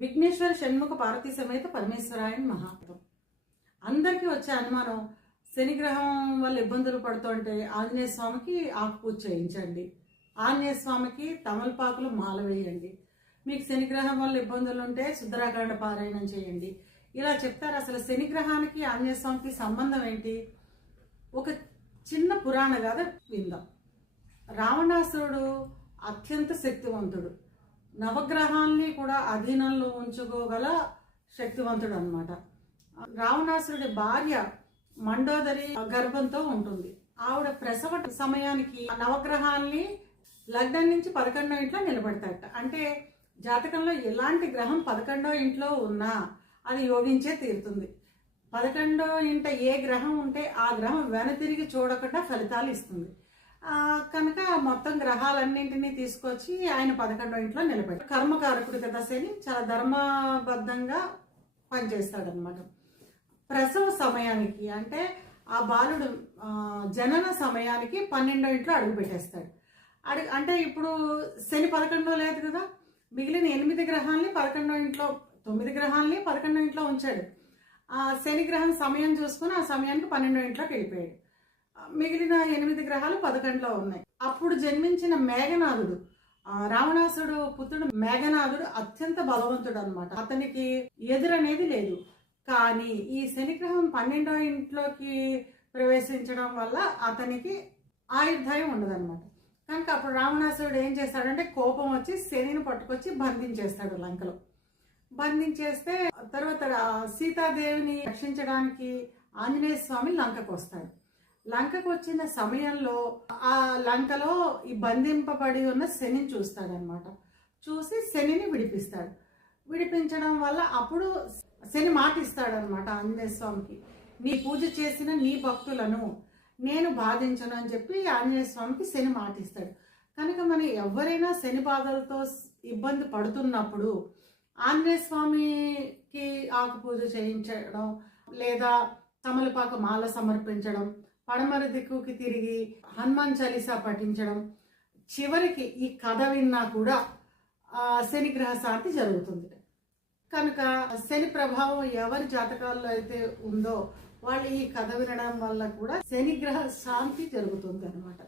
విఘ్నేశ్వర షణ్ముఖ పార్వతీ సమేత పరమేశ్వరాయన్ మహాత్వం అందరికీ వచ్చే అనుమానం శనిగ్రహం వల్ల ఇబ్బందులు పడుతుంటే ఆంజనేయ స్వామికి ఆకుపూజ చేయించండి. ఆంజనేయ స్వామికి తమలపాకులు మాల వేయండి. మీకు శనిగ్రహం వల్ల ఇబ్బందులు ఉంటే శుద్ధరాకరణ పారాయణం చేయండి. ఇలా చెప్తారు. అసలు శనిగ్రహానికి ఆంజనేయ స్వామికి సంబంధం ఏంటి? ఒక చిన్న పురాణ గాథ విందాం. రావణాసురుడు అత్యంత శక్తివంతుడు. నవగ్రహాల్ని కూడా అధీనంలో ఉంచుకోగల శక్తివంతుడు అనమాట రావణాసురుడి భార్య మండోదరి గర్భంతో ఉంటుంది. ఆవిడ ప్రసవ సమయానికి నవగ్రహాన్ని నవగ్రహాల్ని లగ్నం నుంచి పదకొండో ఇంట్లో నిలబెడతాట అంటే జాతకంలో ఎలాంటి గ్రహం పదకొండో ఇంట్లో ఉన్నా అది యోగించే తీరుతుంది. పదకొండో ఇంట ఏ గ్రహం ఉంటే ఆ గ్రహం వెనతిరిగి చూడకుండా ఫలితాలు ఇస్తుంది. కనుక మొత్తం గ్రహాలన్నింటినీ తీసుకొచ్చి ఆయన పదకొండో ఇంట్లో నిలబెట్టారు. కర్మకారకుడు కదా శని చాలా ధర్మబద్ధంగా పనిచేస్తాడనమాట ప్రసవ సమయానికి అంటే ఆ బాలుడు జనన సమయానికి పన్నెండో ఇంట్లో అడుగు పెట్టేస్తాడు. అడుగు అంటే ఇప్పుడు శని పదకొండో లేదు కదా మిగిలిన ఎనిమిది గ్రహాల్ని పదకొండో ఇంట్లో తొమ్మిది గ్రహాల్ని పదకొండో ఇంట్లో ఉంచాడు. ఆ శని గ్రహం సమయం చూసుకుని ఆ సమయానికి పన్నెండో ఇంట్లోకి వెళ్ళిపోయాడు. మిగిలిన ఎనిమిది గ్రహాలు పదకొండులో ఉన్నాయి. అప్పుడు జన్మించిన మేఘనాథుడు రావణాసుడు పుత్రుడు మేఘనాథుడు అత్యంత బలవంతుడు అనమాట అతనికి ఎదురనేది లేదు. కానీ ఈ శనిగ్రహం పన్నెండో ఇంట్లోకి ప్రవేశించడం వల్ల అతనికి ఆయుర్దాయం ఉండదన్నమాట. కనుక అప్పుడు రావణాసురుడు ఏం చేస్తాడంటే కోపం వచ్చి శనిని పట్టుకొచ్చి బంధించేస్తాడు లంకలో. బంధించేస్తే తర్వాత సీతాదేవిని రక్షించడానికి ఆంజనేయ స్వామి లంకకు వస్తాడు. లంకకు వచ్చిన సమయంలో ఆ లంకలో ఈ బంధింపబడి ఉన్న శనిని చూస్తాడనమాట చూసి శనిని విడిపిస్తాడు. విడిపించడం వల్ల అప్పుడు శని మాట ఇస్తాడనమాట ఆంజనేయ స్వామికి. నీ పూజ చేసిన నీ భక్తులను నేను బాధించను అని చెప్పి ఆంజనేయ స్వామికి శని మాట ఇస్తాడు కనుక మనం ఎవరైనా శని బాధలతో ఇబ్బంది పడుతున్నప్పుడు ఆంజనేయ స్వామికి ఆకు పూజ చేయించడం లేదా తమలపాకు మాల సమర్పించడం పడమర దిక్కుకి తిరిగి హనుమాన్ చాలీసా పఠించడం చివరికి ఈ కథ విన్నా కూడా శనిగ్రహ శాంతి జరుగుతుంది. కనుక శని ప్రభావం ఎవరి జాతకాల్లో అయితే ఉందో వాళ్ళు ఈ కథ వినడం వల్ల కూడా శనిగ్రహ శాంతి జరుగుతుంది అనమాట